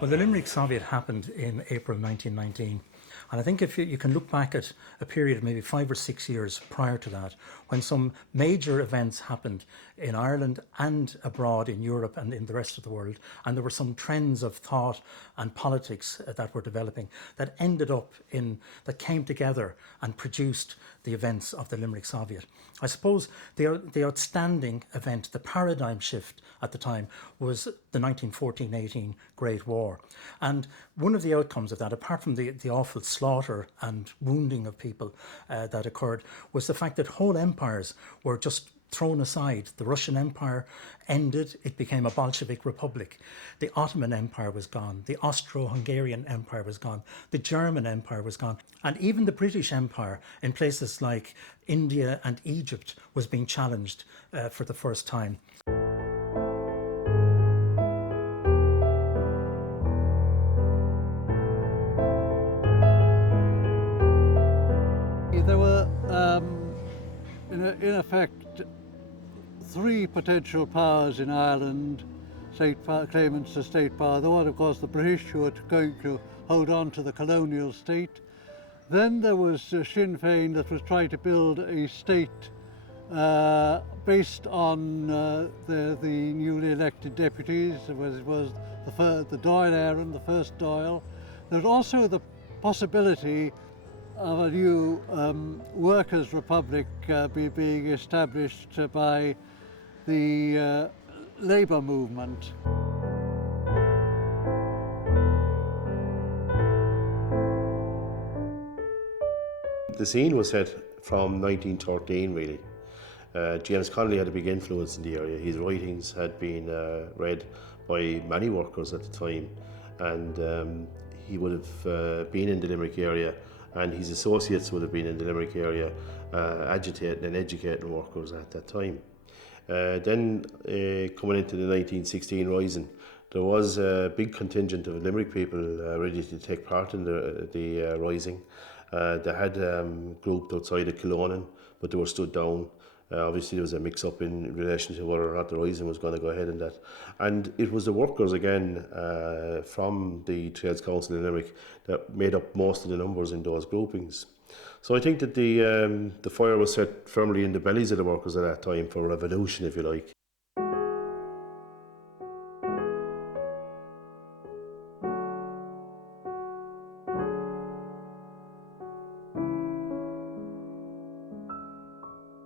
Well, the Limerick Soviet happened in April 1919. And I think if you can look back at a period of maybe 5 or 6 years prior to that, when some major events happened in Ireland and abroad in Europe and in the rest of the world, and there were some trends of thought and politics that were developing that ended up that came together and produced the events of the Limerick Soviet. I suppose the outstanding event, the paradigm shift at the time, was the 1914-18 Great War. And one of the outcomes of that, apart from the awful slaughter and wounding of people that occurred, was the fact that whole empires were just thrown aside. The Russian Empire ended, it became a Bolshevik republic. The Ottoman Empire was gone. The Austro-Hungarian Empire was gone. The German Empire was gone. And even the British Empire in places like India and Egypt was being challenged for the first time. There were, in effect, three potential powers in Ireland, claimants to state power. The one, of course, the British, who were going to hold on to the colonial state. Then there was Sinn Féin, that was trying to build a state based on the newly elected deputies. It was the Dáil Éireann, the first Dáil. There's also the possibility of a new workers' republic being established by the labour movement. The scene was set from 1913, really. James Connolly had a big influence in the area. His writings had been read by many workers at the time, and he would have been in the Limerick area, and his associates would have been in the Limerick area agitating and educating workers at that time. Then coming into the 1916 Rising, there was a big contingent of Limerick people ready to take part in the Rising. They had grouped outside of Killonan, but they were stood down. Obviously there was a mix-up in relation to whether or not the Rising was going to go ahead in that. And it was the workers again from the Trades Council in Limerick that made up most of the numbers in those groupings. So I think that the fire was set firmly in the bellies of the workers at that time for revolution, if you like.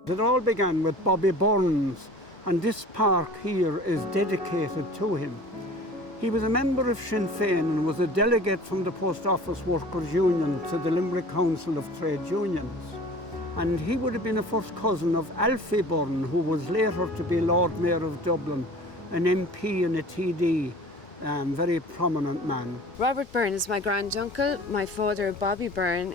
It all began with Bobby Byrne, and this park here is dedicated to him. He was a member of Sinn Féin and was a delegate from the Post Office Workers' Union to the Limerick Council of Trade Unions. And he would have been a first cousin of Alfie Byrne, who was later to be Lord Mayor of Dublin, an MP and a TD. Very prominent man. Robert Byrne is my granduncle. My father, Bobby Byrne,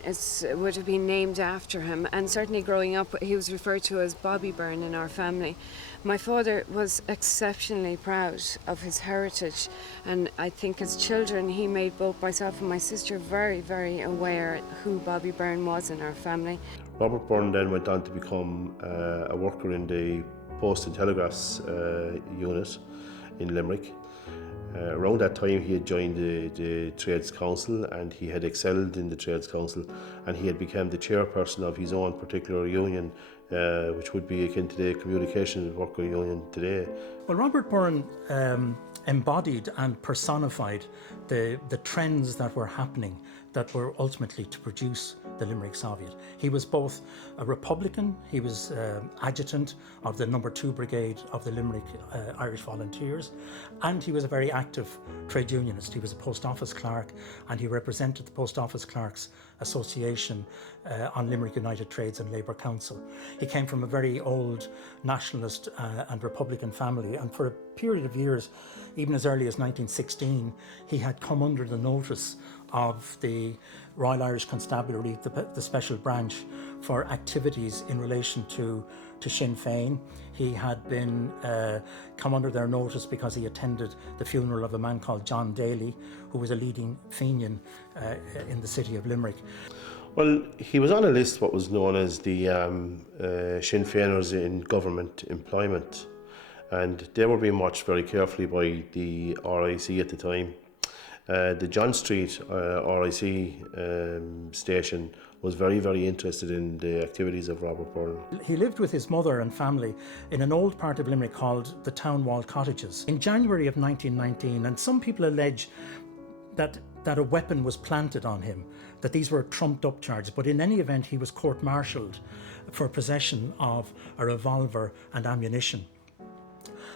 would have been named after him, and certainly growing up he was referred to as Bobby Byrne in our family. My father was exceptionally proud of his heritage, and I think as children he made both myself and my sister very, very aware who Bobby Byrne was in our family. Robert Byrne then went on to become a worker in the Post and Telegraphs unit in Limerick. Around that time he had joined the Trades Council, and he had excelled in the Trades Council, and he had become the chairperson of his own particular union, which would be akin to the Communications Worker Union today. Well, Robert Byrne embodied and personified the trends that were happening that were ultimately to produce the Limerick Soviet. He was both a Republican, he was adjutant of the No. 2 Brigade of the Limerick Irish Volunteers, and he was a very active trade unionist. He was a post office clerk, and he represented the Post Office Clerks Association on Limerick United Trades and Labour Council. He came from a very old nationalist and Republican family, and for a period of years, even as early as 1916, he had come under the notice of the Royal Irish Constabulary, the special branch, for activities in relation to Sinn Féin. He had been come under their notice because he attended the funeral of a man called John Daly, who was a leading Fenian in the city of Limerick. Well, he was on a list what was known as the Sinn Féiners in government employment, and they were being watched very carefully by the RIC at the time. The John Street RIC station was very, very interested in the activities of Robert Byrne. He lived with his mother and family in an old part of Limerick called the Town Wall Cottages. In January of 1919, and some people allege that a weapon was planted on him, that these were trumped up charges, but in any event he was court-martialed for possession of a revolver and ammunition.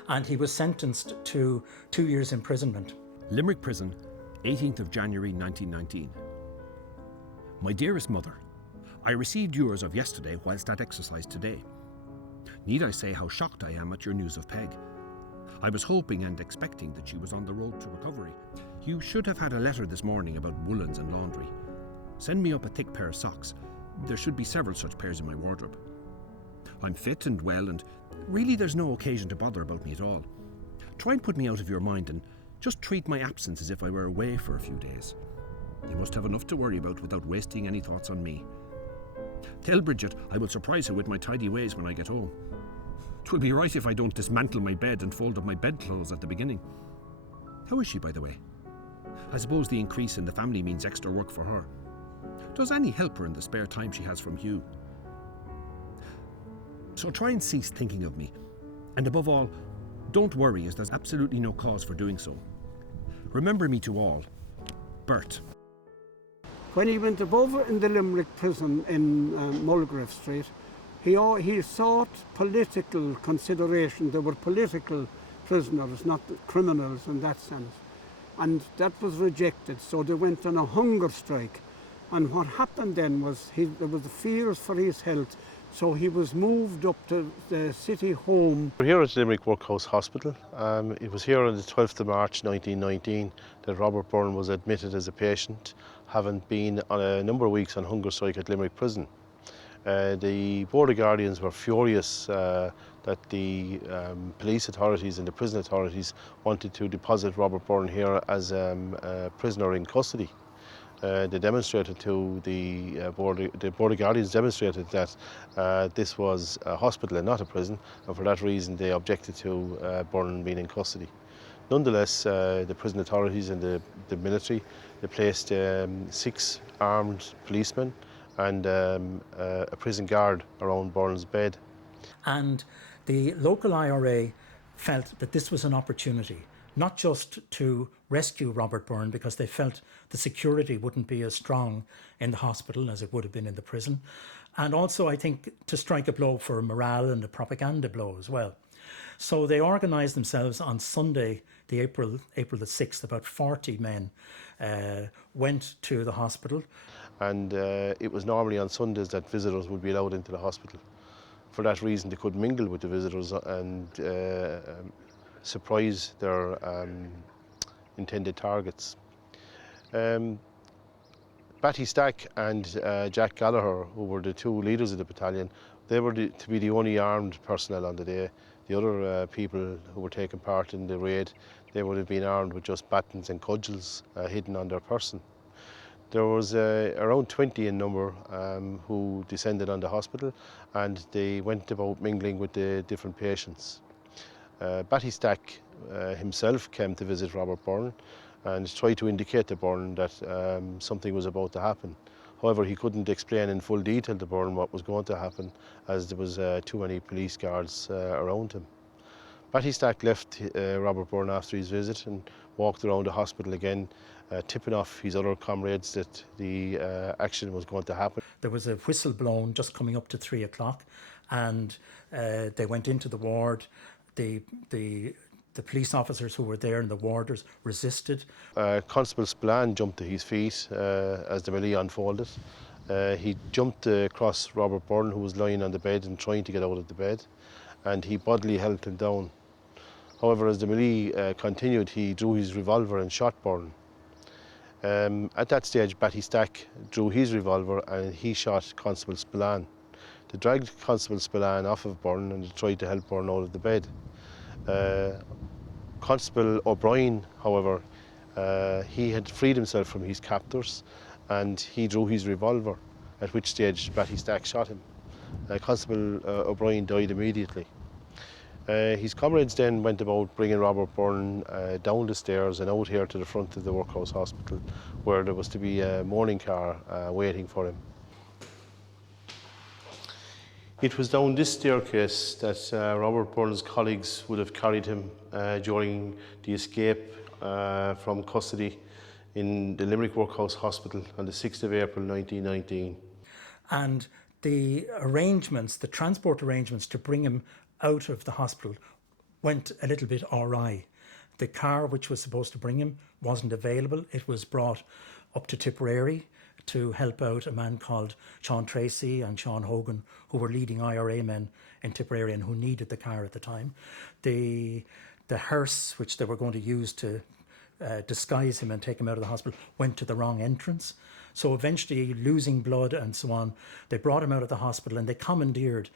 And he was sentenced to 2 years imprisonment. Limerick Prison, 18th of January 1919. My dearest mother, I received yours of yesterday whilst at exercise today. Need I say how shocked I am at your news of Peg? I was hoping and expecting that she was on the road to recovery. You should have had a letter this morning about woolens and laundry. Send me up a thick pair of socks. There should be several such pairs in my wardrobe. I'm fit and well, and really there's no occasion to bother about me at all. Try and put me out of your mind and just treat my absence as if I were away for a few days. You must have enough to worry about without wasting any thoughts on me. Tell Bridget I will surprise her with my tidy ways when I get home. 'Twill be right if I don't dismantle my bed and fold up my bedclothes at the beginning. How is she, by the way? I suppose the increase in the family means extra work for her. Does Annie help her in the spare time she has from Hugh? So try and cease thinking of me. And above all, don't worry, as there's absolutely no cause for doing so. Remember me to all. Bert. When he went above in the Limerick prison in Mulgrave Street, he sought political consideration. They were political prisoners, not criminals in that sense. And that was rejected, so they went on a hunger strike. And what happened then was there was fears for his health, so he was moved up to the city home. We're here at Limerick Workhouse Hospital. It was here on the 12th of March 1919 that Robert Byrne was admitted as a patient, having been on a number of weeks on hunger strike at Limerick Prison. The Board of Guardians were furious that the police authorities and the prison authorities wanted to deposit Robert Byrne here as a prisoner in custody. They demonstrated to the Board of Guardians demonstrated that this was a hospital and not a prison, and for that reason they objected to Byrne being in custody. Nonetheless, the prison authorities and the military, they placed 6 armed policemen and a prison guard around Byrne's bed. And the local IRA felt that this was an opportunity, not just to rescue Robert Byrne, because they felt the security wouldn't be as strong in the hospital as it would have been in the prison, and also I think to strike a blow for morale and a propaganda blow as well. So they organised themselves on Sunday, the April the 6th, about 40 men went to the hospital. And it was normally on Sundays that visitors would be allowed into the hospital. For that reason they could mingle with the visitors and surprise their intended targets. Batty Stack and Jack Gallagher, who were the 2 leaders of the battalion, they were to be the only armed personnel on the day. The other people who were taking part in the raid, they would have been armed with just batons and cudgels hidden on their person. There was around 20 in number who descended on the hospital, and they went about mingling with the different patients. Batty Stack himself came to visit Robert Byrne and tried to indicate to Byrne that something was about to happen. However, he couldn't explain in full detail to Byrne what was going to happen, as there was too many police guards around him. Batty Stack left Robert Byrne after his visit and walked around the hospital again, tipping off his other comrades that the action was going to happen. There was a whistle blown just coming up to 3 o'clock, and they went into the ward. The police officers who were there and the warders resisted. Constable Spillane jumped to his feet as the melee unfolded. He jumped across Robert Byrne, who was lying on the bed and trying to get out of the bed, and he bodily held him down. However, as the melee continued, he drew his revolver and shot Byrne. At that stage, Batty Stack drew his revolver and he shot Constable Spillane. They dragged Constable Spillane off of Byrne and they tried to help Byrne out of the bed. Constable O'Brien, however, he had freed himself from his captors and he drew his revolver, at which stage Batty Stack shot him. Constable O'Brien died immediately. His comrades then went about bringing Robert Byrne down the stairs and out here to the front of the workhouse hospital, where there was to be a mourning car waiting for him. It was down this staircase that Robert Byrne's colleagues would have carried him during the escape from custody in the Limerick Workhouse Hospital on the 6th of April 1919. And the arrangements, the transport arrangements to bring him out of the hospital went a little bit awry. The car which was supposed to bring him wasn't available. It was brought up to Tipperary to help out a man called Sean Tracy and Sean Hogan, who were leading IRA men in Tipperary and who needed the car at the time. The hearse which they were going to use to disguise him and take him out of the hospital went to the wrong entrance. So eventually, losing blood and so on, they brought him out of the hospital and they commandeered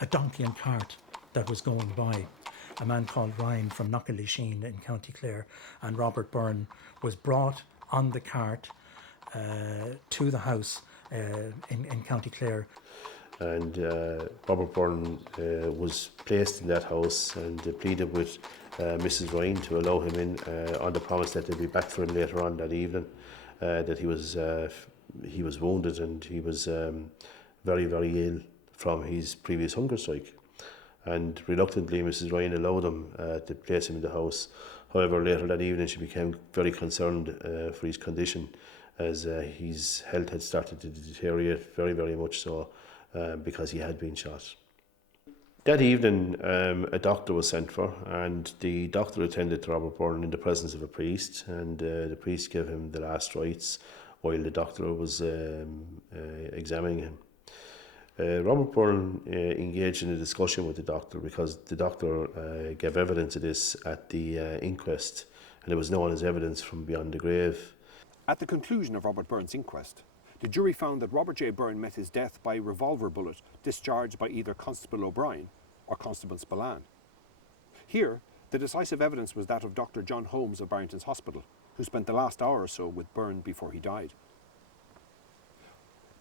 a donkey and cart that was going by. A man called Ryan from Knockalisheen in County Clare, and Robert Byrne was brought on the cart to the house in County Clare. And Robert Byrne was placed in that house and pleaded with Mrs. Ryan to allow him in on the promise that they'd be back for him later on that evening, that he was wounded and he was very, very ill from his previous hunger strike. And reluctantly, Mrs. Ryan allowed him to place him in the house. However, later that evening, she became very concerned for his condition, as his health had started to deteriorate very, very much so, because he had been shot. That evening, a doctor was sent for, and the doctor attended to Robert Byrne in the presence of a priest, and the priest gave him the last rites while the doctor was examining him. Robert Byrne engaged in a discussion with the doctor because the doctor gave evidence of this at the inquest, and it was known as evidence from beyond the grave. At the conclusion of Robert Byrne's inquest, the jury found that Robert J. Byrne met his death by a revolver bullet discharged by either Constable O'Brien or Constable Spillane. Here, the decisive evidence was that of Dr. John Holmes of Barrington's Hospital, who spent the last hour or so with Byrne before he died.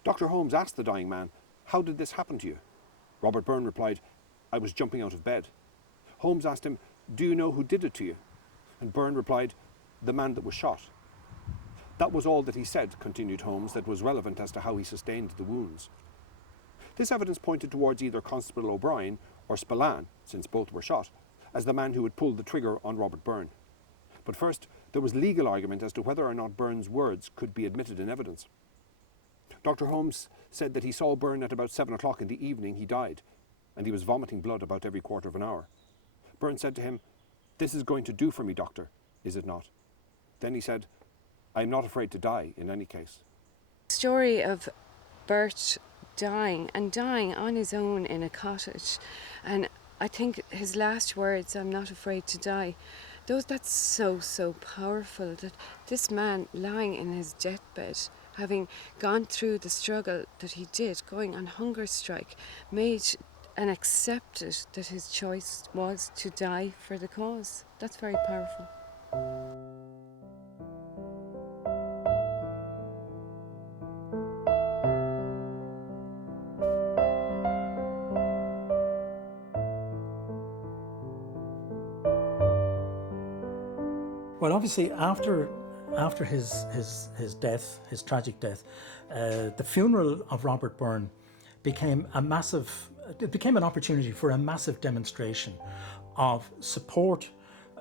Dr. Holmes asked the dying man, "How did this happen to you?" Robert Byrne replied, "I was jumping out of bed." Holmes asked him, "Do you know who did it to you?" And Byrne replied, "The man that was shot." That was all that he said, continued Holmes, that was relevant as to how he sustained the wounds. This evidence pointed towards either Constable O'Brien or Spillane, since both were shot, as the man who had pulled the trigger on Robert Byrne. But first, there was legal argument as to whether or not Byrne's words could be admitted in evidence. Dr. Holmes said that he saw Byrne at about 7 o'clock in the evening he died, and he was vomiting blood about every quarter of an hour. Byrne said to him, "This is going to do for me, doctor, is it not?" Then he said, "I am not afraid to die in any case." Story of Bert dying on his own in a cottage, and I think his last words, "I'm not afraid to die," that's so powerful, that this man lying in his deathbed, having gone through the struggle that he did, going on hunger strike, made and accepted that his choice was to die for the cause. That's very powerful. Well, obviously, after his death, his tragic death, the funeral of Robert Byrne became an opportunity for a massive demonstration of support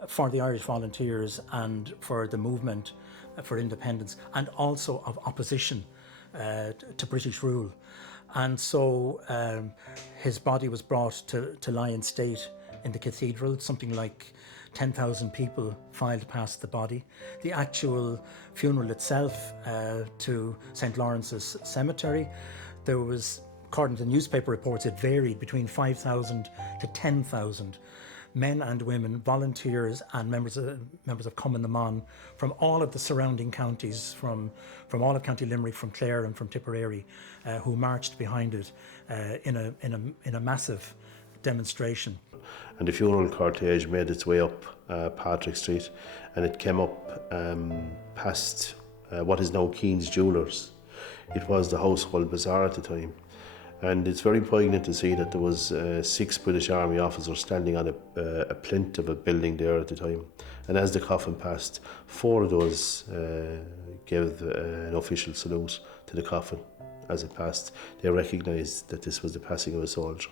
for the Irish Volunteers and for the movement for independence, and also of opposition to British rule. And so his body was brought to lie in state in the cathedral. Something like 10,000 people filed past the body. The actual funeral itself to St. Lawrence's Cemetery, there was, according to newspaper reports, it varied between 5,000 to 10,000 men and women, volunteers and members of Cumann na Mon from all of the surrounding counties, from all of County Limerick, from Clare and from Tipperary, who marched behind it in a massive demonstration. And the funeral cortege made its way up Patrick Street, and it came up past what is now Keen's Jewellers. It was the household bazaar at the time. And it's very poignant to see that there was 6 British Army officers standing on a plinth of a building there at the time. And as the coffin passed, 4 of those gave an official salute to the coffin as it passed. They recognised that this was the passing of a soldier.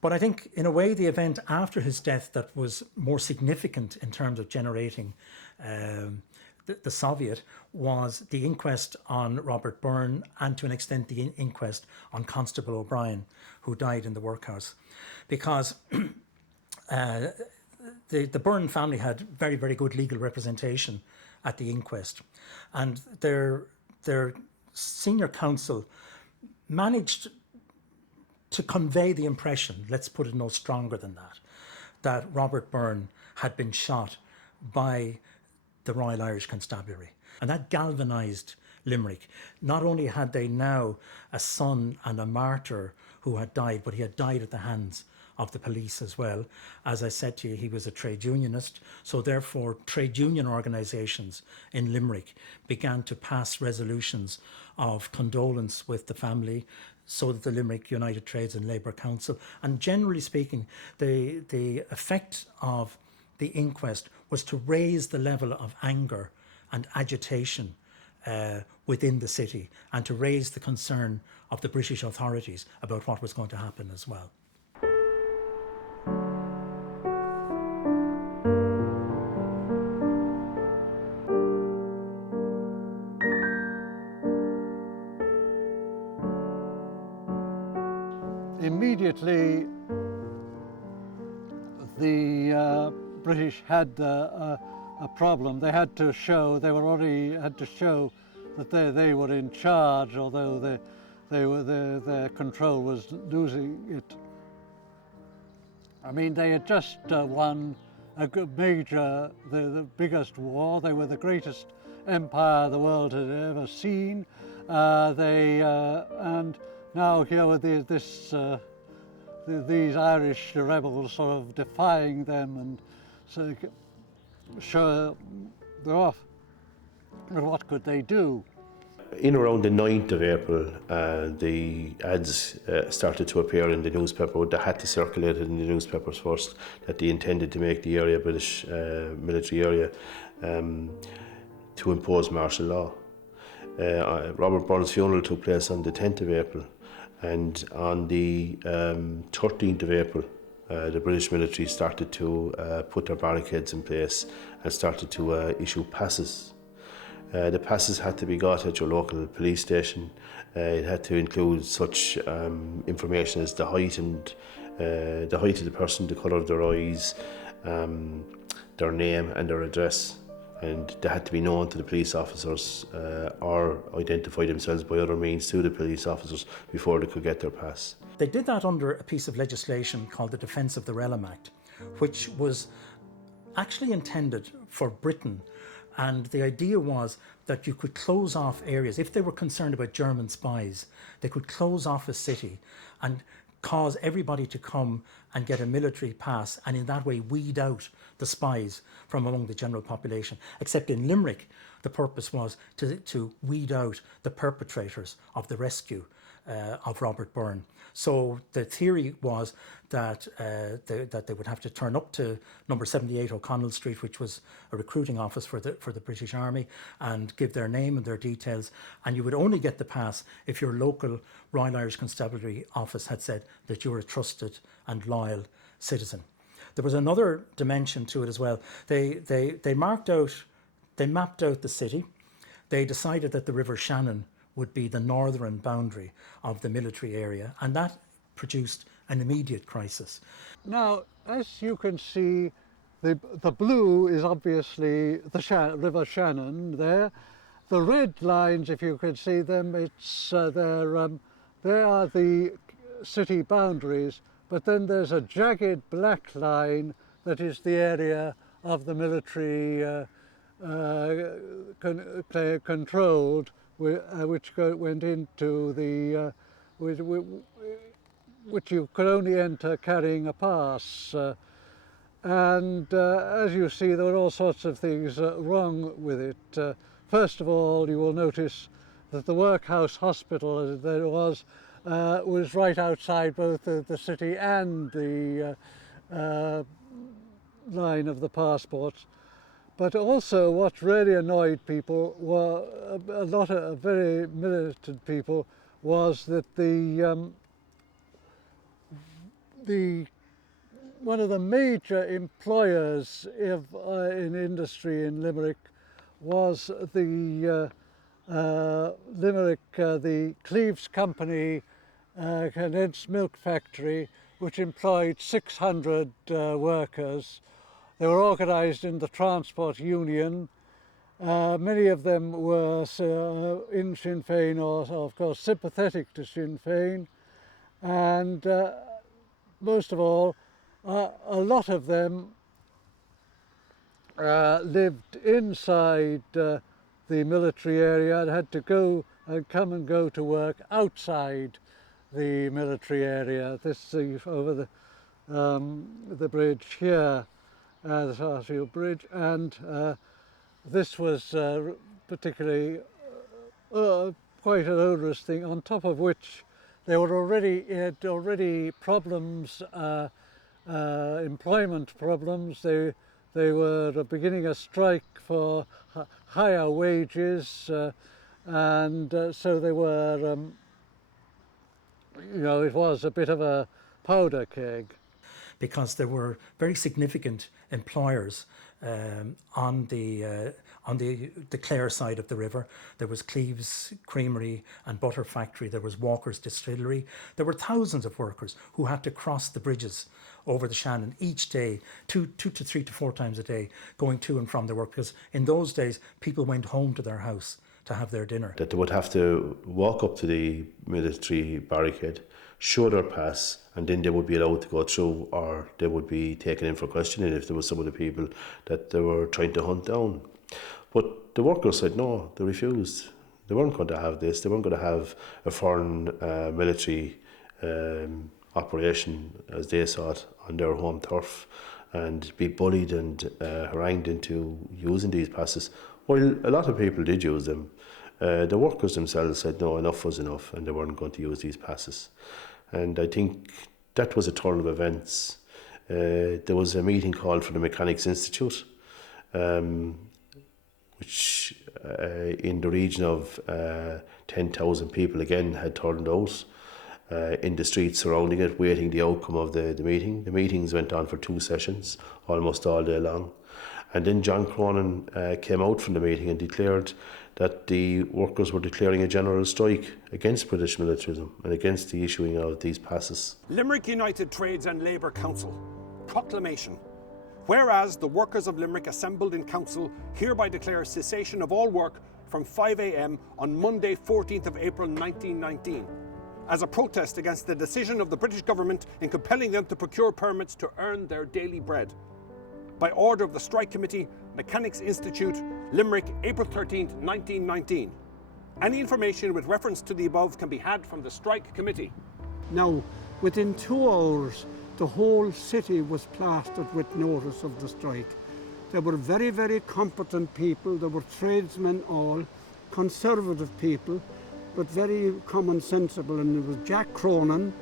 But I think, in a way, the event after his death that was more significant in terms of generating the Soviet was the inquest on Robert Byrne, and to an extent the inquest on Constable O'Brien, who died in the workhouse. Because the Byrne family had very, very good legal representation at the inquest. And their senior counsel managed to convey the impression, let's put it no stronger than that Robert Byrne had been shot by the Royal Irish Constabulary. And that galvanised Limerick. Not only had they now a son and a martyr who had died, but he had died at the hands of the police as well. As I said to you, he was a trade unionist, so therefore trade union organisations in Limerick began to pass resolutions of condolence with the family, so that the Limerick United Trades and Labour Council, and generally speaking, the effect of the inquest was to raise the level of anger and agitation within the city, and to raise the concern of the British authorities about what was going to happen as well. Immediately, the British had a problem. They had to show, had to show that they were in charge, although their control was losing it. I mean, they had just won a major, the biggest war. They were the greatest empire the world had ever seen. And now here were these Irish rebels sort of defying them, and so sure they're off. But what could they do? In around the 9th of April, the ads started to appear in the newspaper. They had to circulate it in the newspapers first, that they intended to make the area British military area to impose martial law. Robert Byrne's funeral took place on the 10th of April, and on the 13th of April, the British military started to put their barricades in place and started to issue passes. The passes had to be got at your local police station. It had to include such information as the height of the person, the colour of their eyes, their name and their address. And they had to be known to the police officers or identify themselves by other means to the police officers before they could get their pass. They did that under a piece of legislation called the Defence of the Realm Act, which was actually intended for Britain. And the idea was that you could close off areas. If they were concerned about German spies, they could close off a city and cause everybody to come and get a military pass, and in that way weed out the spies from among the general population. Except in Limerick, the purpose was to weed out the perpetrators of the rescue of Robert Byrne. So the theory was that they would have to turn up to number 78 O'Connell Street, which was a recruiting office for the British Army, and give their name and their details. And you would only get the pass if your local Royal Irish Constabulary office had said that you were a trusted and loyal citizen. There was another dimension to it as well. They mapped out the city. They decided that the River Shannon would be the northern boundary of the military area, and that produced an immediate crisis. Now, as you can see, the blue is obviously the River Shannon there. The red lines, if you can see them, they are the city boundaries, but then there's a jagged black line that is the area of the military controlled, which went into the, which you could only enter carrying a pass. And as you see, there were all sorts of things wrong with it. First of all, you will notice that the workhouse hospital, as there was right outside both the city and the line of the passports. But also what really annoyed people were, a lot of very militant people, was that one of the major employers in industry in Limerick was the the Cleves Company condensed milk factory, which employed 600 workers. They were organised in the Transport Union. Many of them were in Sinn Féin, or of course sympathetic to Sinn Féin, and most of all, a lot of them lived inside the military area and had to come and go to work outside the military area. This over the bridge here, the Sarsfield Bridge, and this was particularly quite an onerous thing. On top of which, there were had already problems, employment problems. They were beginning a strike for higher wages, and so they were, it was a bit of a powder keg. Because there were very significant employers on the Clare side of the river. There was Cleves Creamery and Butter Factory. There was Walker's Distillery. There were thousands of workers who had to cross the bridges over the Shannon each day, two to 3 to 4 times a day, going to and from their work. Because in those days, people went home to their house to have their dinner. That they would have to walk up to the military barricade, show their pass, and then they would be allowed to go through, or they would be taken in for questioning if there was some of the people that they were trying to hunt down. But the workers said no, they refused. They weren't going to have this. They weren't going to have a foreign military operation, as they saw it, on their home turf, and be bullied and harangued into using these passes. While a lot of people did use them, the workers themselves said no, enough was enough, and they weren't going to use these passes. And I think that was a turn of events. There was a meeting called for the Mechanics Institute, which in the region of 10,000 people again had turned out in the streets surrounding it, waiting the outcome of the meeting. The meetings went on for 2 sessions, almost all day long. And then John Cronin came out from the meeting and declared that the workers were declaring a general strike against British militarism and against the issuing of these passes. Limerick United Trades and Labour Council. Proclamation. Whereas the workers of Limerick assembled in council hereby declare cessation of all work from 5 a.m. on Monday 14th of April 1919 as a protest against the decision of the British government in compelling them to procure permits to earn their daily bread. By order of the Strike Committee, Mechanics Institute, Limerick, April 13th, 1919. Any information with reference to the above can be had from the Strike Committee. Now, within 2 hours, the whole city was plastered with notice of the strike. There were very, very competent people. There were tradesmen all, conservative people, but very common sensible. And there was Jack Cronin,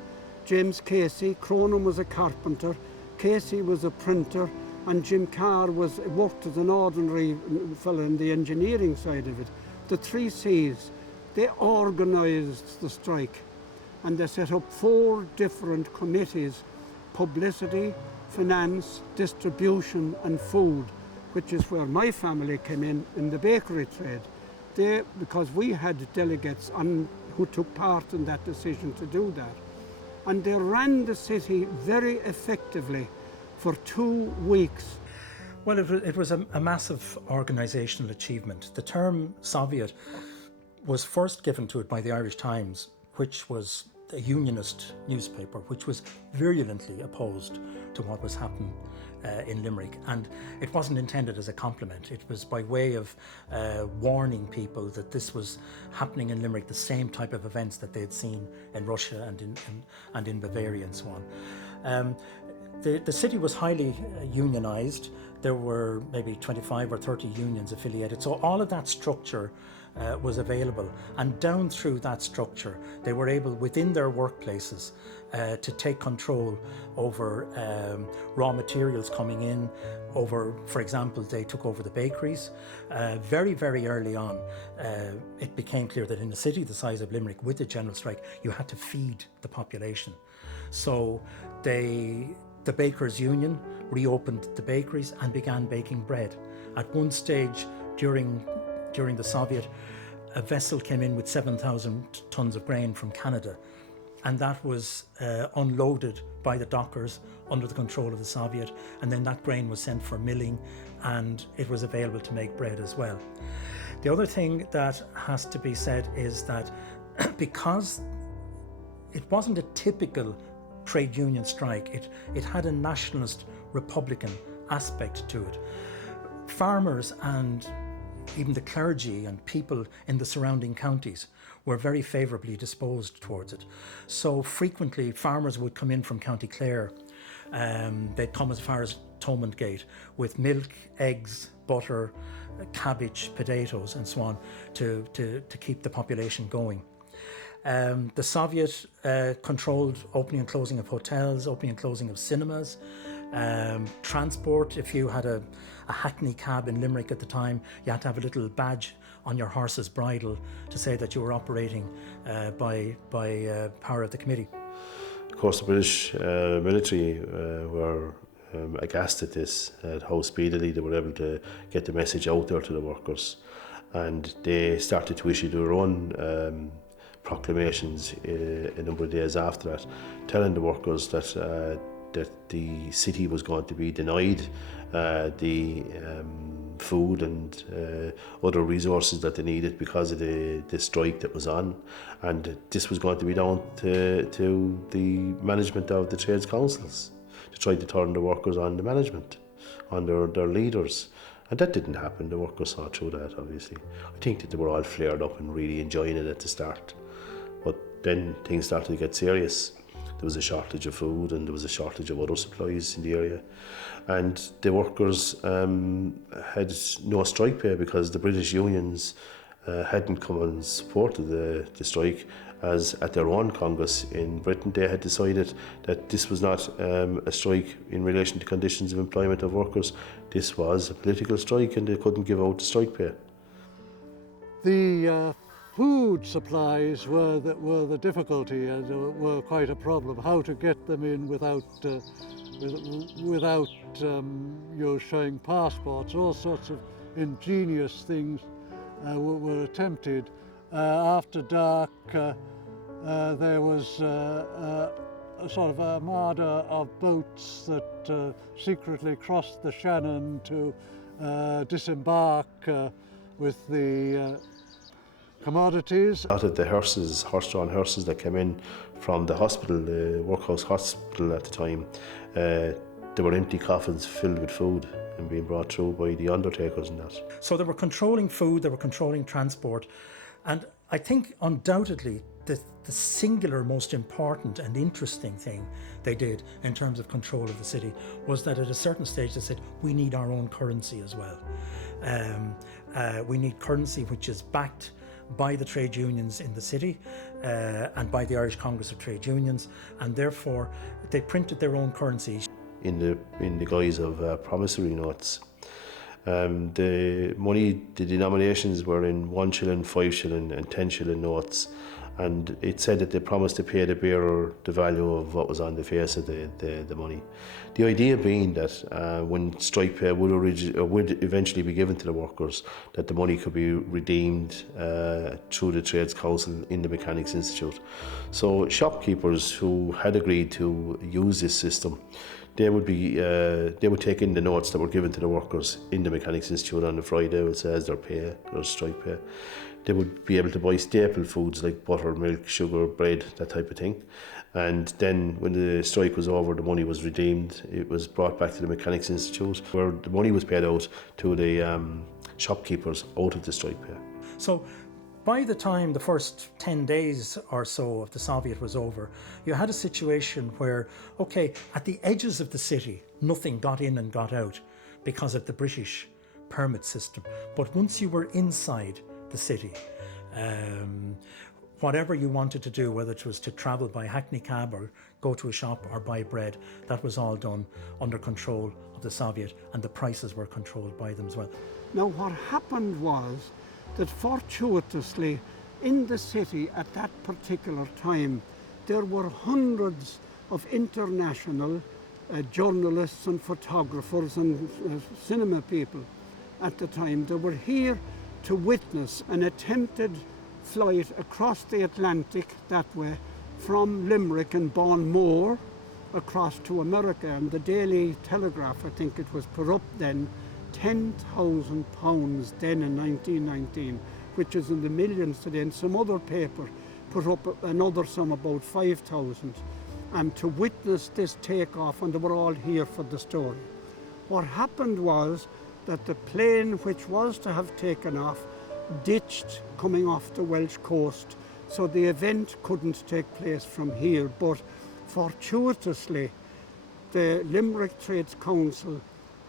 James Casey. Cronin was a carpenter, Casey was a printer, and Jim Carr worked as an ordinary fellow in the engineering side of it. The 3 C's, they organised the strike, and they set up 4 different committees: publicity, finance, distribution and food, which is where my family came in the bakery trade. Because we had delegates who took part in that decision to do that. And they ran the city very effectively for 2 weeks. Well, it was a massive organisational achievement. The term Soviet was first given to it by the Irish Times, which was a unionist newspaper, which was virulently opposed to what was happening in Limerick. And it wasn't intended as a compliment. It was by way of warning people that this was happening in Limerick, the same type of events that they had seen in Russia and in Bavaria and so on. The city was highly unionised. There were maybe 25 or 30 unions affiliated. So all of that structure was available. And down through that structure, they were able, within their workplaces, to take control over raw materials coming in, for example, they took over the bakeries. Very, very early on, it became clear that in a city the size of Limerick, with the general strike, you had to feed the population. So the Bakers' Union reopened the bakeries and began baking bread. At one stage during the Soviet, a vessel came in with 7,000 tons of grain from Canada, and that was unloaded by the dockers under the control of the Soviet, and then that grain was sent for milling and it was available to make bread as well. The other thing that has to be said is that because it wasn't a typical trade union strike, it had a nationalist Republican aspect to it. Farmers and even the clergy and people in the surrounding counties were very favourably disposed towards it. So frequently farmers would come in from County Clare, they'd come as far as Thomond Gate with milk, eggs, butter, cabbage, potatoes and so on to keep the population going. The Soviet controlled opening and closing of hotels, opening and closing of cinemas, transport. If you had a hackney cab in Limerick at the time, you had to have a little badge on your horse's bridle to say that you were operating by power of the committee. Of course, the British military were aghast at this, at how speedily they were able to get the message out there to the workers, and they started to issue their own proclamations a number of days after that, telling the workers that the city was going to be denied the food and other resources that they needed because of the strike that was on, and this was going to be down to the management of the trades councils to try to turn the workers on the management, on their leaders. And that didn't happen. The workers saw through that, obviously. I think that they were all flared up and really enjoying it at the start. But then things started to get serious. There was a shortage of food and there was a shortage of other supplies in the area. And the workers had no strike pay because the British unions hadn't come and supported the strike, as at their own Congress in Britain they had decided that this was not a strike in relation to conditions of employment of workers. This was a political strike and they couldn't give out the strike pay. The food supplies were the difficulty and were quite a problem. How to get them in without showing passports. All sorts of ingenious things were attempted. After dark, there was a sort of armada of boats that secretly crossed the Shannon to disembark with the commodities. Out of the hearses, horse-drawn hearses that came in from the hospital, the workhouse hospital at the time, there were empty coffins filled with food and being brought through by the undertakers and that. So they were controlling food, they were controlling transport, and I think undoubtedly the singular most important and interesting thing they did in terms of control of the city was that at a certain stage they said, we need our own currency as well. We need currency which is backed by the trade unions in the city and by the Irish Congress of Trade Unions, and therefore they printed their own currency. In the guise of promissory notes. The money, the denominations were in 1 shilling, 5 shilling and 10 shilling notes, and it said that they promised to pay the bearer the value of what was on the face of the money. The idea being that when strike pay would eventually be given to the workers, that the money could be redeemed through the Trades Council in the Mechanics Institute. So shopkeepers who had agreed to use this system, they would take in the notes that were given to the workers in the Mechanics Institute on the Friday, it says their pay, their strike pay. They would be able to buy staple foods like butter, milk, sugar, bread, that type of thing. And then when the strike was over, the money was redeemed. It was brought back to the Mechanics Institute, where the money was paid out to the shopkeepers out of the strike pay. So by the time the first 10 days or so of the Soviet was over, you had a situation where, okay, at the edges of the city, nothing got in and got out because of the British permit system. But once you were inside the city, whatever you wanted to do, whether it was to travel by hackney cab or go to a shop or buy bread, that was all done under control of the Soviet, and the prices were controlled by them as well. Now what happened was that fortuitously in the city at that particular time there were hundreds of international journalists and photographers and cinema people at the time. They were here to witness an attempted flight across the Atlantic that way from Limerick and Byrne across to America, and the Daily Telegraph, I think it was, put up then £10,000 then in 1919, which is in the millions today, and some other paper put up another sum, about 5,000, to witness this takeoff, and they were all here for the story. What happened was that the plane which was to have taken off ditched coming off the Welsh coast, so the event couldn't take place from here, but fortuitously the Limerick Trades Council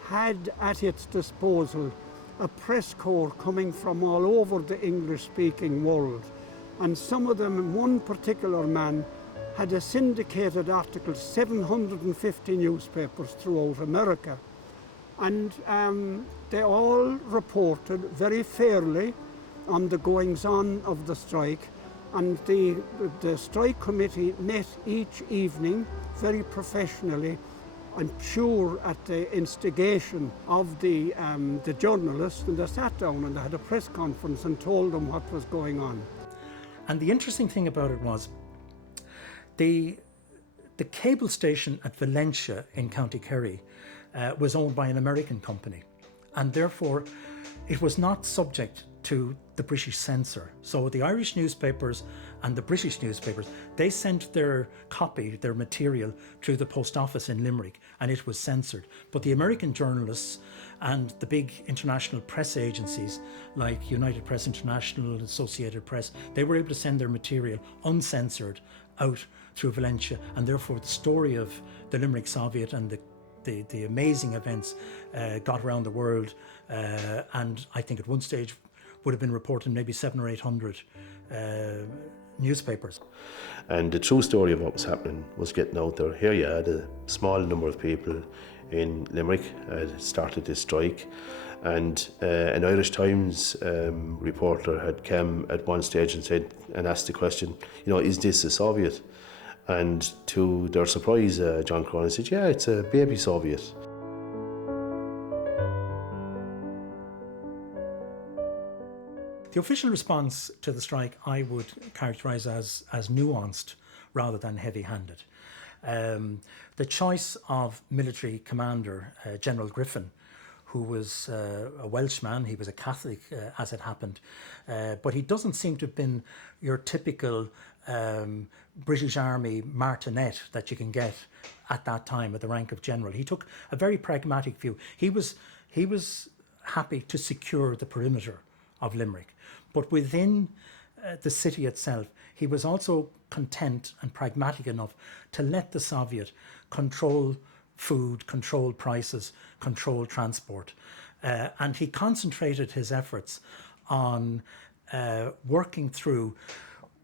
had at its disposal a press corps coming from all over the English-speaking world, and some of them, one particular man, had a syndicated article, 750 newspapers throughout America, and they all reported very fairly on the goings-on of the strike, and the strike committee met each evening very professionally, I'm sure at the instigation of the journalists, and they sat down and they had a press conference and told them what was going on. And the interesting thing about it was the cable station at Valencia in County Kerry was owned by an American company, and therefore it was not subject to the British censor. So the Irish newspapers and the British newspapers, they sent their copy, their material, to the post office in Limerick, and it was censored. But the American journalists and the big international press agencies like United Press International, Associated Press, they were able to send their material uncensored out through Valencia, and therefore the story of the Limerick Soviet and the amazing events got around the world, and I think at one stage would have been reported in maybe 700 or 800 newspapers. And the true story of what was happening was getting out there. Here you had a small number of people in Limerick started this strike, and an Irish Times reporter had come at one stage and asked the question, you know, is this a Soviet? And to their surprise, John Cronin said, yeah, it's a baby Soviet. The official response to the strike I would characterise as nuanced rather than heavy-handed. The choice of military commander, General Griffin, who was a Welshman, he was a Catholic as it happened, but he doesn't seem to have been your typical British Army martinet that you can get at that time at the rank of general. He took a very pragmatic view. He was happy to secure the perimeter of Limerick, but within the city itself, he was also content and pragmatic enough to let the Soviet control food, control prices, control transport. And he concentrated his efforts on working through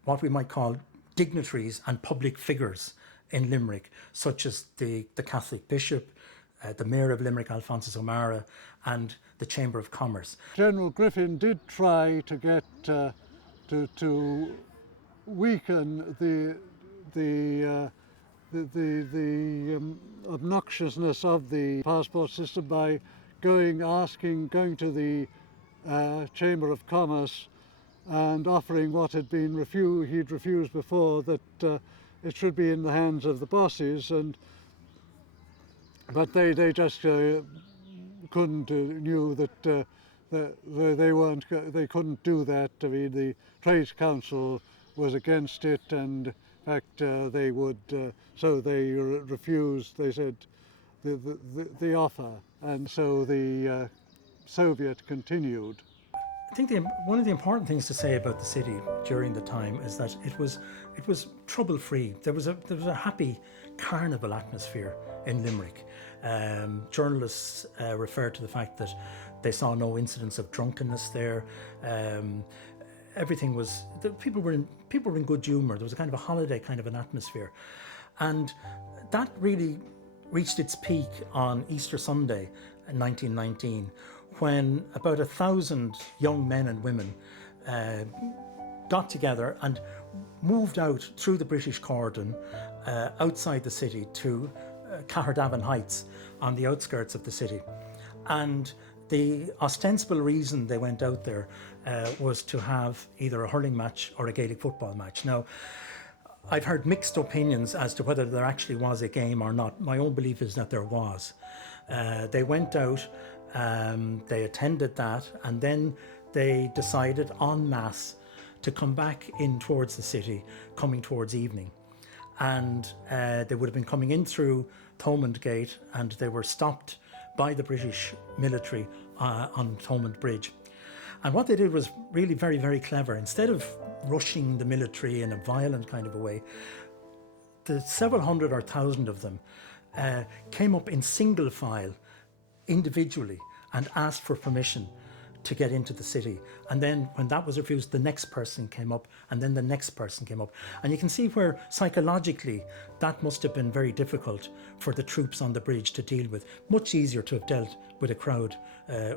what we might call dignitaries and public figures in Limerick, such as the Catholic bishop, the mayor of Limerick, Alphonsus O'Mara, and the Chamber of Commerce. General Griffin did try to get to weaken the obnoxiousness of the passport system by going to the Chamber of Commerce and offering what he'd refused before, that it should be in the hands of the bosses, but they just couldn't knew that they couldn't do that. I mean, the Trades Council was against it, and in fact they would so they refused. They said the offer, and so the Soviet continued. I think one of the important things to say about the city during the time is that it was trouble-free. There was a happy carnival atmosphere in Limerick. Journalists referred to the fact that they saw no incidents of drunkenness there. Everything was people were in good humour. There was a kind of a holiday kind of an atmosphere, and that really reached its peak on Easter Sunday in 1919, when about 1,000 young men and women got together and moved out through the British cordon outside the city to Caherdavan Heights on the outskirts of the city. And the ostensible reason they went out there was to have either a hurling match or a Gaelic football match. Now, I've heard mixed opinions as to whether there actually was a game or not. My own belief is that there was. They went out, they attended that, and then they decided en masse to come back in towards the city, coming towards evening. And they would have been coming in through Thomond Gate, and they were stopped by the British military on Thomond Bridge. And what they did was really very, very clever. Instead of rushing the military in a violent kind of a way, the several hundred or thousand of them came up in single file, individually, and asked for permission to get into the city. And then when that was refused, the next person came up, and then the next person came up. And you can see where psychologically that must have been very difficult for the troops on the bridge to deal with. Much easier to have dealt with a crowd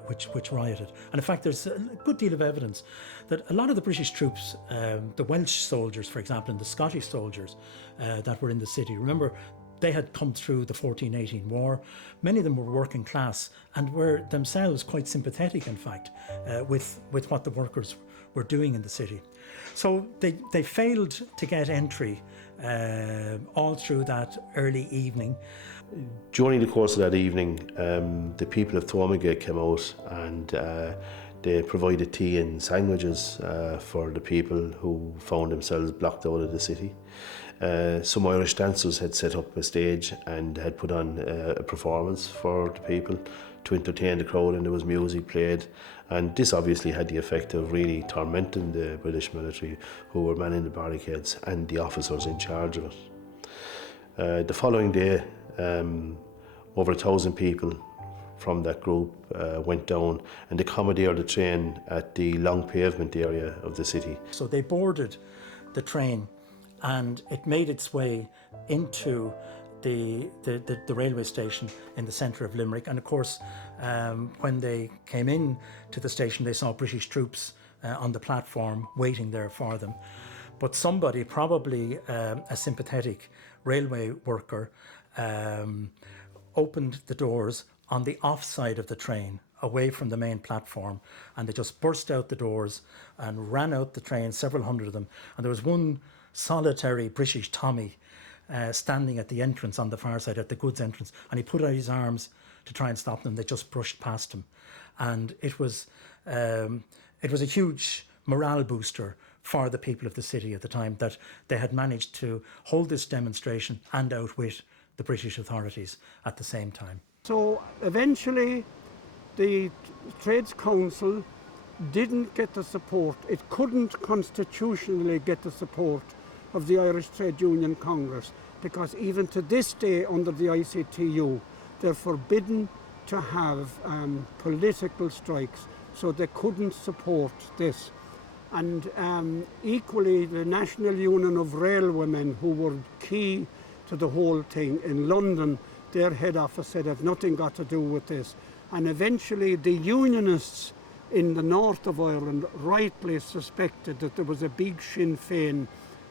which rioted. And in fact, there's a good deal of evidence that a lot of the British troops, the Welsh soldiers, for example, and the Scottish soldiers that were in the city, remember, they had come through the 1418 war. Many of them were working class and were themselves quite sympathetic, in fact, with what the workers were doing in the city. So they failed to get entry all through that early evening. During the course of that evening, the people of Thomond came out and they provided tea and sandwiches for the people who found themselves blocked out of the city. Some Irish dancers had set up a stage and had put on a performance for the people to entertain the crowd, and there was music played, and this obviously had the effect of really tormenting the British military who were manning the barricades and the officers in charge of it. The following day, over 1,000 people from that group went down and they commandeered the train at the long pavement area of the city. So they boarded the train and it made its way into the railway station in the centre of Limerick. And of course, when they came in to the station, they saw British troops on the platform waiting there for them. But somebody, probably a sympathetic railway worker, opened the doors on the offside of the train, away from the main platform, and they just burst out the doors and ran out the train, several hundred of them. And there was one solitary British Tommy standing at the entrance on the far side, at the goods entrance, and he put out his arms to try and stop them. They just brushed past him. And it was a huge morale booster for the people of the city at the time, that they had managed to hold this demonstration and outwit the British authorities at the same time. So eventually the Trades Council didn't get the support. It couldn't constitutionally get the support of the Irish Trade Union Congress, because even to this day under the ICTU they're forbidden to have political strikes, so they couldn't support this. And equally, the National Union of Railwaymen, who were key to the whole thing in London, their head office said, "I've nothing got to do with this." And eventually the unionists in the north of Ireland rightly suspected that there was a big Sinn Féin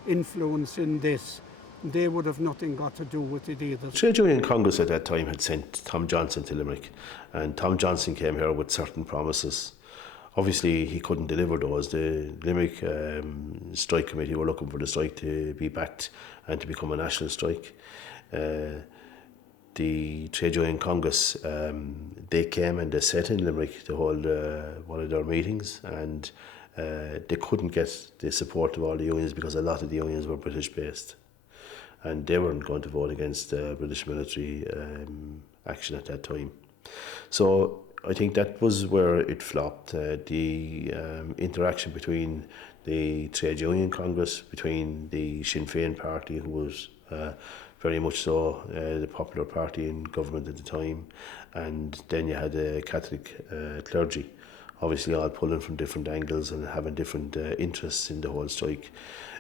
influence in this. They would have nothing got to do with it either. Trade Union Congress at that time had sent Tom Johnson to Limerick, and Tom Johnson came here with certain promises. Obviously, he couldn't deliver those. The Limerick strike committee were looking for the strike to be backed and to become a national strike. The Trade Union Congress, they came and they sat in Limerick to hold one of their meetings, and they couldn't get the support of all the unions because a lot of the unions were British based, and they weren't going to vote against British military action at that time. So I think that was where it flopped. The interaction between the Trade Union Congress, between the Sinn Féin party, who was very much so the popular party in government at the time, and then you had the Catholic clergy, obviously all pulling from different angles and having different interests in the whole strike.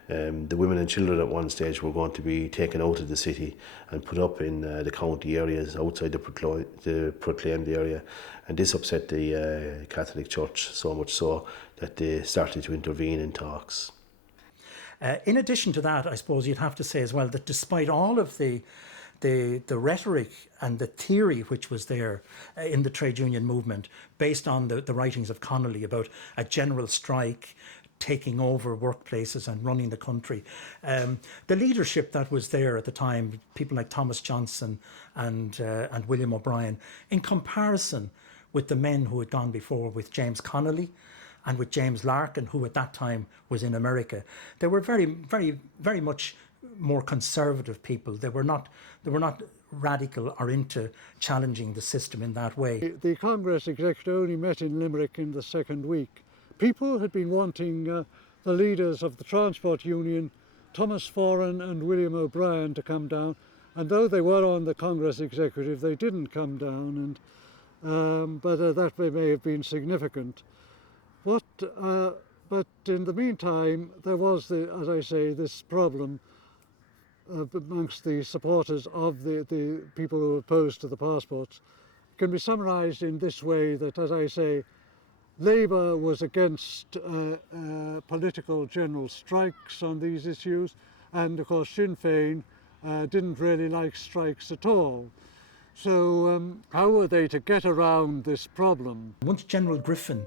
The women and children at one stage were going to be taken out of the city and put up in the county areas outside the proclaimed area, and this upset the Catholic Church so much so that they started to intervene in talks. In addition to that, I suppose you'd have to say as well that despite all of the rhetoric and the theory which was there in the trade union movement, based on the writings of Connolly about a general strike, taking over workplaces and running the country, the leadership that was there at the time, people like Thomas Johnson and William O'Brien, in comparison with the men who had gone before, with James Connolly and with James Larkin, who at that time was in America, they were very, very, very much more conservative people. They were not radical or into challenging the system in that way. The Congress executive only met in Limerick in the second week. People had been wanting the leaders of the Transport Union, Thomas Foran and William O'Brien, to come down, and though they were on the Congress executive, they didn't come down, and but that may have been significant. But in the meantime, there was, as I say, this problem amongst the supporters of the people who were opposed to the passports. It can be summarised in this way, that, as I say, Labour was against political general strikes on these issues, and of course Sinn Féin didn't really like strikes at all. So how were they to get around this problem? Once General Griffin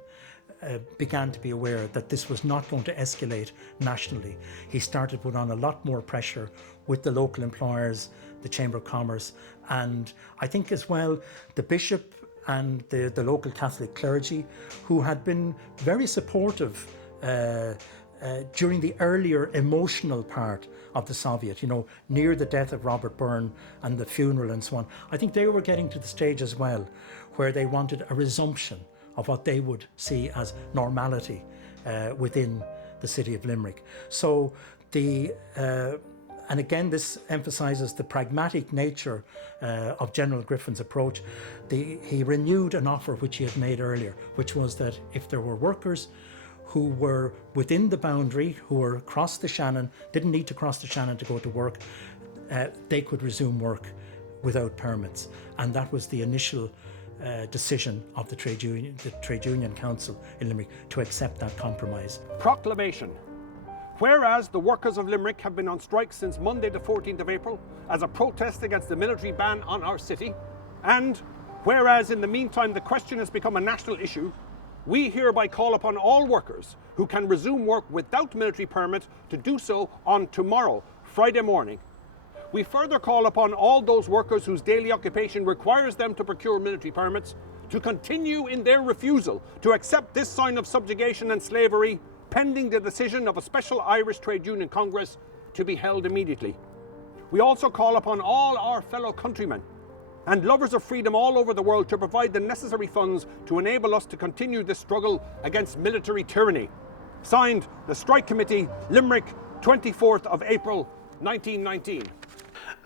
began to be aware that this was not going to escalate nationally, he started to put on a lot more pressure with the local employers, the Chamber of Commerce, and I think as well the Bishop and the local Catholic clergy, who had been very supportive during the earlier emotional part of the Soviet, near the death of Robert Byrne and the funeral and so on. I think they were getting to the stage as well where they wanted a resumption of what they would see as normality within the city of Limerick. So and again, this emphasises the pragmatic nature of General Griffin's approach. He renewed an offer which he had made earlier, which was that if there were workers who were within the boundary, who were across the Shannon, didn't need to cross the Shannon to go to work, they could resume work without permits. And that was the initial decision of the Trade Union Council in Limerick to accept that compromise. Proclamation. Whereas the workers of Limerick have been on strike since Monday the 14th of April as a protest against the military ban on our city, and whereas in the meantime the question has become a national issue, we hereby call upon all workers who can resume work without military permit to do so on tomorrow, Friday morning. We further call upon all those workers whose daily occupation requires them to procure military permits to continue in their refusal to accept this sign of subjugation and slavery, pending the decision of a special Irish Trade Union Congress to be held immediately. We also call upon all our fellow countrymen and lovers of freedom all over the world to provide the necessary funds to enable us to continue this struggle against military tyranny. Signed, the Strike Committee, Limerick, 24th of April, 1919.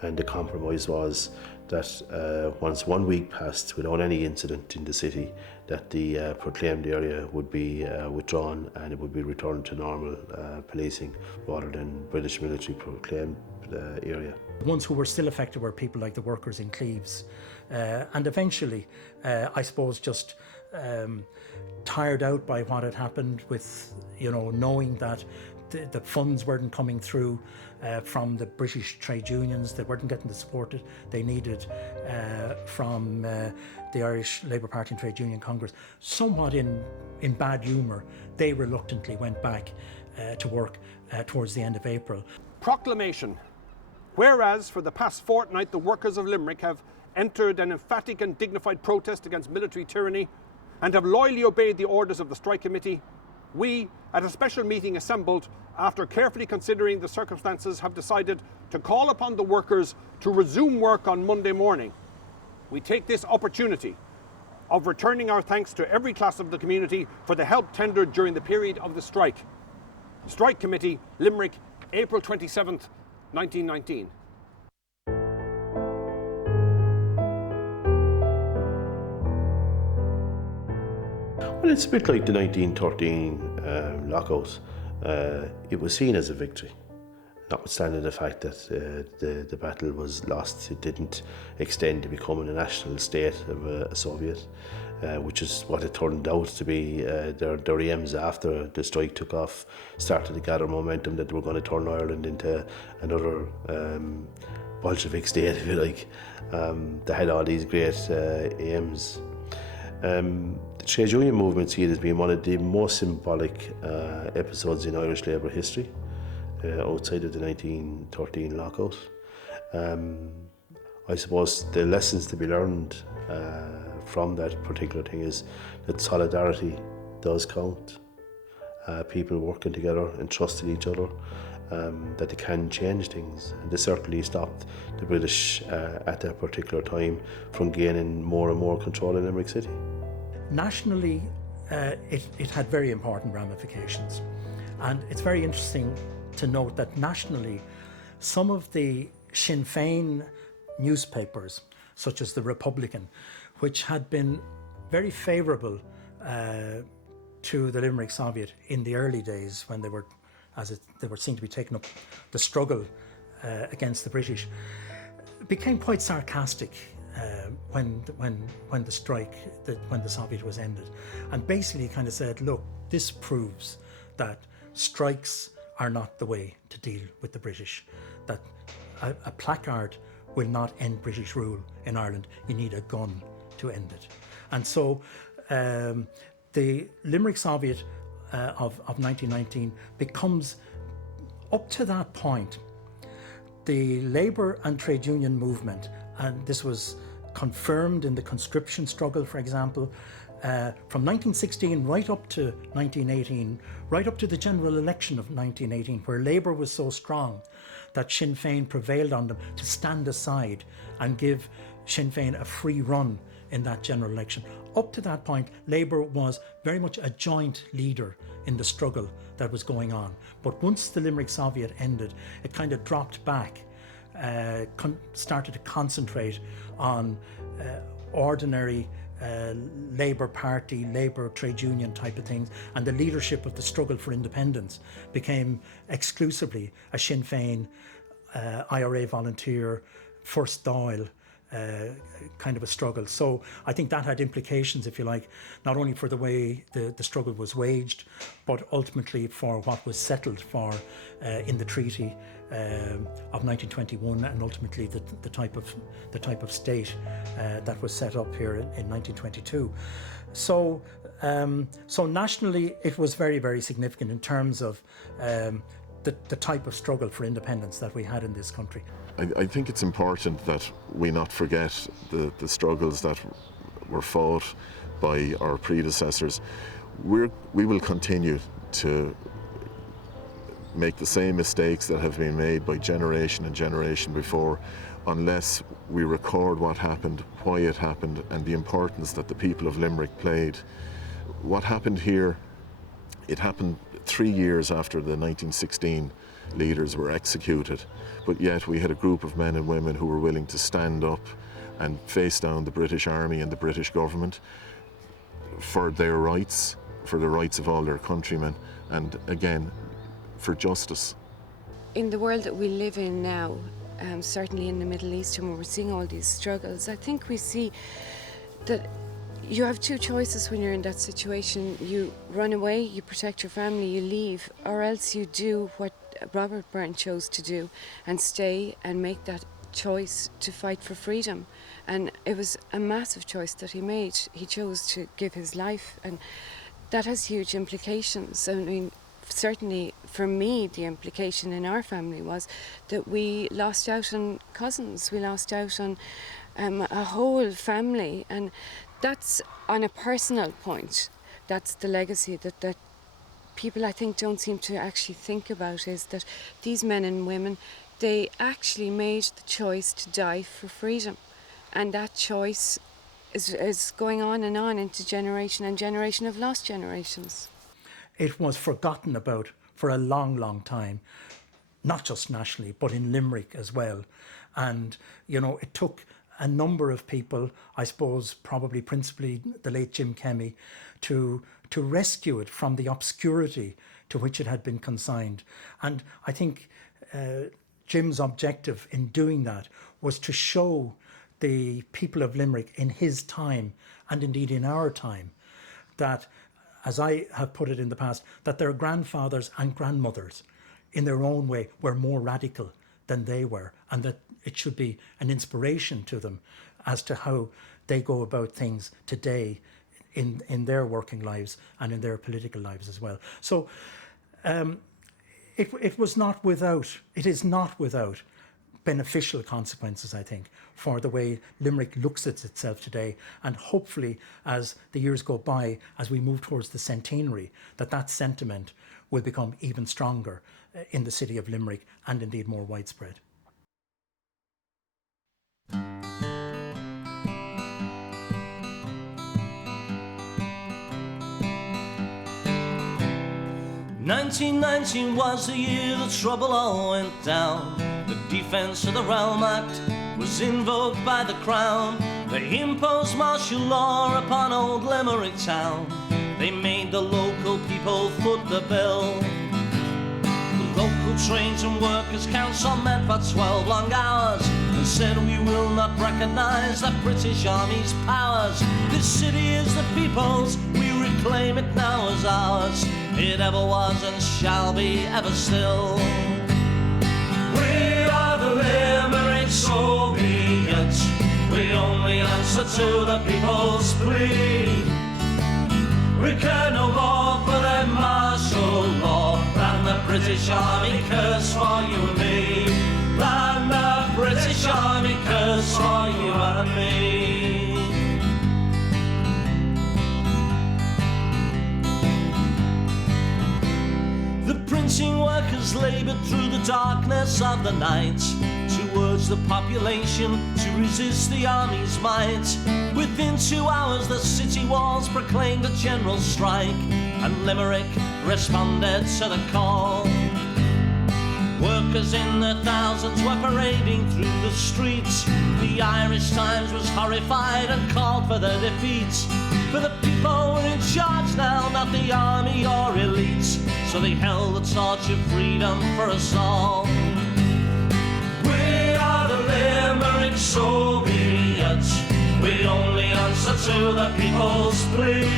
And the compromise was that once 1 week passed without any incident in the city, that the proclaimed area would be withdrawn and it would be returned to normal policing rather than British military proclaimed area. The ones who were still affected were people like the workers in Cleves, and eventually, I suppose, just tired out by what had happened with, knowing that the funds weren't coming through from the British trade unions. They weren't getting the support they needed from the Irish Labour Party and Trade Union Congress. Somewhat in bad humour, they reluctantly went back to work towards the end of April. Proclamation. Whereas for the past fortnight the workers of Limerick have entered an emphatic and dignified protest against military tyranny and have loyally obeyed the orders of the strike committee, we, at a special meeting assembled after carefully considering the circumstances, have decided to call upon the workers to resume work on Monday morning. We take this opportunity of returning our thanks to every class of the community for the help tendered during the period of the strike. Strike Committee, Limerick, April 27th, 1919. Well, it's a bit like the 1913 lockout. It was seen as a victory, notwithstanding the fact that the battle was lost. It didn't extend to becoming a national state of a Soviet, which is what it turned out to be. Their aims after the strike took off started to gather momentum that they were going to turn Ireland into another Bolshevik state, if you like. They had all these great aims. The trade union movement see it as being one of the most symbolic episodes in Irish labour history, outside of the 1913 lockout. I suppose the lessons to be learned from that particular thing is that solidarity does count. People working together and trusting each other, that they can change things. And they certainly stopped the British at that particular time from gaining more and more control in Limerick City. Nationally, it had very important ramifications. And it's very interesting to note that nationally, some of the Sinn Féin newspapers, such as the Republican, which had been very favourable to the Limerick Soviet in the early days when they were seen to be taking up the struggle against the British, became quite sarcastic when the strike, when the Soviet was ended, and basically kind of said, look, this proves that strikes are not the way to deal with the British, that a placard will not end British rule in Ireland. You need a gun to end it. And so the Limerick Soviet of 1919 becomes, up to that point, the labour and trade union movement, and this was confirmed in the conscription struggle, for example, from 1916 right up to 1918, right up to the general election of 1918, where Labour was so strong that Sinn Féin prevailed on them to stand aside and give Sinn Féin a free run in that general election. Up to that point, Labour was very much a joint leader in the struggle that was going on. But once the Limerick Soviet ended, it kind of dropped back, started to concentrate on ordinary Labour Party, Labour trade union type of things, and the leadership of the struggle for independence became exclusively a Sinn Féin, IRA volunteer, First Dáil kind of a struggle. So I think that had implications, if you like, not only for the way the struggle was waged, but ultimately for what was settled for in the treaty of 1921, and ultimately the type of state that was set up here in 1922. So nationally, it was very, very significant in terms of the type of struggle for independence that we had in this country. I think it's important that we not forget the struggles that were fought by our predecessors. We will continue to make the same mistakes that have been made by generation and generation before, unless we record what happened, why it happened, and the importance that the people of Limerick played. What happened here, it happened 3 years after the 1916 leaders were executed, but yet we had a group of men and women who were willing to stand up and face down the British Army and the British government for their rights, for the rights of all their countrymen, and again, for justice. In the world that we live in now, certainly in the Middle East, and where we're seeing all these struggles, I think we see that you have two choices when you're in that situation. You run away, you protect your family, you leave, or else you do what Robert Byrne chose to do and stay and make that choice to fight for freedom. And it was a massive choice that he made. He chose to give his life, and that has huge implications. I mean, certainly for me, the implication in our family was that we lost out on cousins, we lost out on a whole family, and that's on a personal point. That's the legacy that people, I think, don't seem to actually think about, is that these men and women, they actually made the choice to die for freedom, and that choice is going on and on into generation and generation of lost generations. It was forgotten about for a long, long time, not just nationally, but in Limerick as well. And, you know, it took a number of people, I suppose probably principally the late Jim Kemmy, to rescue it from the obscurity to which it had been consigned. And I think Jim's objective in doing that was to show the people of Limerick in his time, and indeed in our time, that, as I have put it in the past, that their grandfathers and grandmothers in their own way were more radical than they were, and that it should be an inspiration to them as to how they go about things today in their working lives and in their political lives as well. So it is not without beneficial consequences, I think, for the way Limerick looks at itself today. And hopefully, as the years go by, as we move towards the centenary, that sentiment will become even stronger in the city of Limerick, and indeed more widespread. "1919 was the year the trouble all went down. The Defence of the Realm Act was invoked by the Crown. They imposed martial law upon old Limerick town. They made the local people foot the bill. The local trades and workers' council met for 12 long hours and said, we will not recognise the British Army's powers. This city is the people's, we reclaim it now as ours. It ever was and shall be ever still. We are the Limerick Soviet. We only answer to the people's plea. We care no more for their martial law than the British Army curse for you and me. Than the British Army curse for you and me. The printing workers laboured through the darkness of the night to urge the population to resist the army's might. Within 2 hours the city walls proclaimed a general strike, and Limerick responded to the call. Workers in their thousands were parading through the streets. The Irish Times was horrified and called for their defeat. For the people were in charge now, not the army or elites. So they held the torch of freedom for us all. We are the Limerick Soviet. We only answer to the people's plea.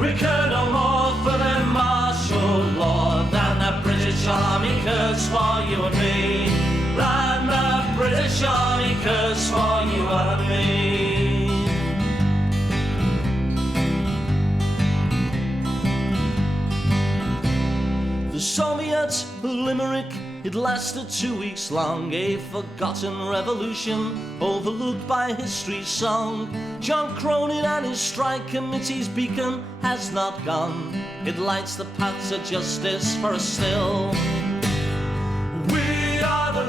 We care no more for their martial law than the British Army curse for you and me. Than the British Army curse for you and me. The Soviet Limerick, it lasted 2 weeks long, a forgotten revolution overlooked by history's song. John Cronin and his strike committee's beacon has not gone. It lights the path to justice for us still. We are the